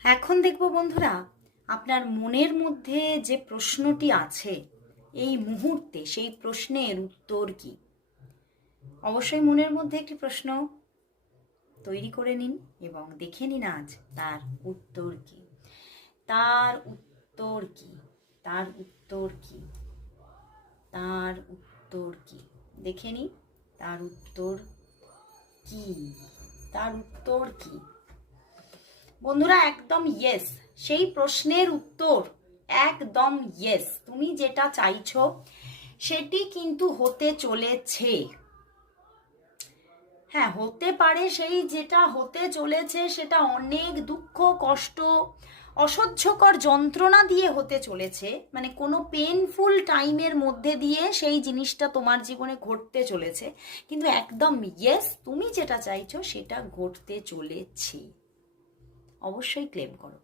এখন দেখব বন্ধুরা, আপনার মনের মধ্যে যে প্রশ্নটি আছে এই মুহূর্তে, সেই প্রশ্নের উত্তর কি। অবশ্যই মনের মধ্যে একটি প্রশ্ন তৈরি করে নিন এবং দেখে নিন আজ তার উত্তর কি। তার উত্তর কি? তার উত্তর কি? তার উত্তর কি? দেখে নিন তার উত্তর কি। তার উত্তর কি বন্ধুরা? একদম ইয়েস। সেই প্রশ্নের উত্তর একদম ইয়েস। তুমি যেটা চাইছো সেটি কিন্তু হতে চলেছে। হ্যাঁ, হতে পারে সেই যেটা হতে চলেছে সেটা অনেক দুঃখ, কষ্ট, অসহ্যকর যন্ত্রণা দিয়ে হতে চলেছে। মানে কোনো পেনফুল টাইমের মধ্যে দিয়ে সেই জিনিসটা তোমার জীবনে ঘটতে চলেছে, কিন্তু একদম ইয়েস, তুমি যেটা চাইছো সেটা ঘটতে চলেছে। অবশ্যই ক্লেম করো।